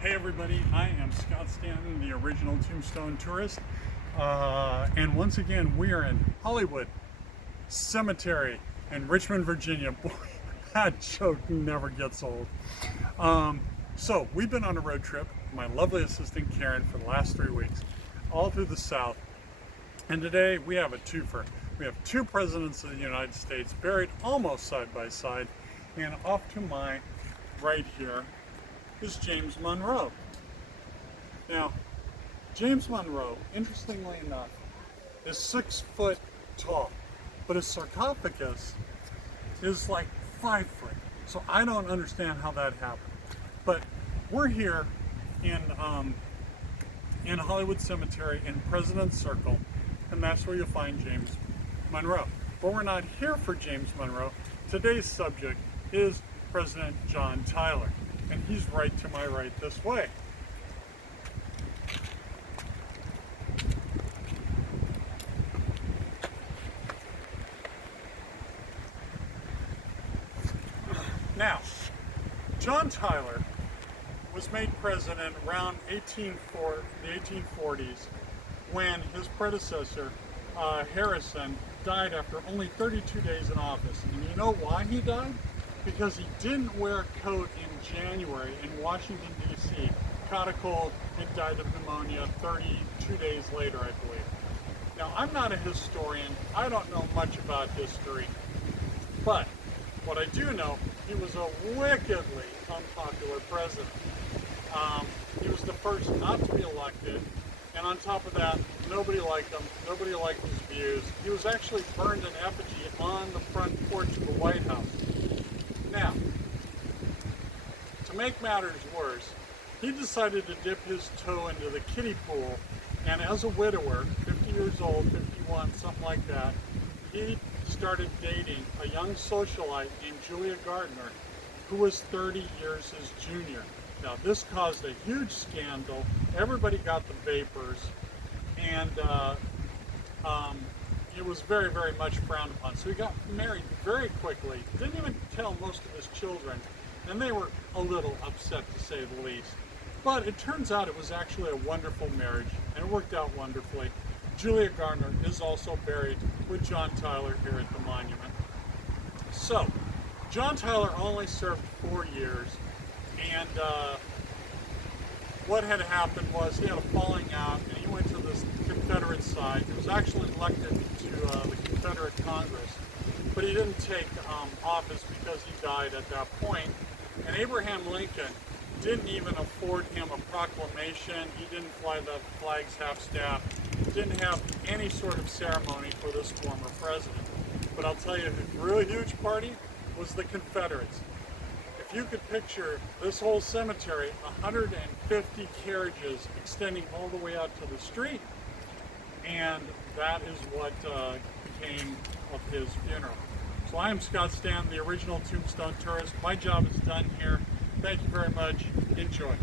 Hey everybody, I am Scott Stanton, the original Tombstone tourist. And once again, we are in Hollywood Cemetery in Richmond, Virginia. Boy, that joke never gets old. So we've been on a road trip, my lovely assistant Karen, for the last 3 weeks, all through the South. And today we have a twofer. We have two presidents of the United States buried almost side by side. And off to my right here is James Monroe. Now, James Monroe, interestingly enough, is 6 foot tall, but his sarcophagus is like 5 foot. So I don't understand how that happened. But we're here in Hollywood Cemetery in President's Circle, and that's where you'll find James Monroe. But we're not here for James Monroe. Today's subject is President John Tyler, and he's right to my right this way. Now, John Tyler was made president around the 1840s when his predecessor, Harrison, died after only 32 days in office. And you know why he died? Because he didn't wear a coat in January in Washington, D.C., caught a cold and died of pneumonia 32 days later, I believe. Now, I'm not a historian. I don't know much about history. But what I do know, he was a wickedly unpopular president. He was the first not to be elected. And on top of that, nobody liked him. Nobody liked his views. He was actually burned in effigy on the front porch of the White House. Now, to make matters worse, he decided to dip his toe into the kiddie pool, and as a widower, 50 years old, 51, something like that, he started dating a young socialite named Julia Gardner, who was 30 years his junior. Now, this caused a huge scandal. Everybody got the vapors, and it was very, very much frowned upon. So he got married very quickly, didn't even tell most of his children, and they were a little upset, to say the least. But it turns out it was actually a wonderful marriage, and it worked out wonderfully. Julia Gardner is also buried with John Tyler here at the monument. So, John Tyler only served 4 years, and what had happened was he had a falling out, and he went to the Confederate side. He was actually elected to the Confederate Congress, but he didn't take office because he died at that point. And Abraham Lincoln didn't even afford him a proclamation. He didn't fly the flags half-staff. Didn't have any sort of ceremony for this former president. But I'll tell you, the really huge party was the Confederates. If you could picture this whole cemetery, 150 carriages extending all the way out to the street, and that is what became of his funeral. So I am Scott Stanton, the original Tombstone tourist. My job is done here. Thank you very much. Enjoy.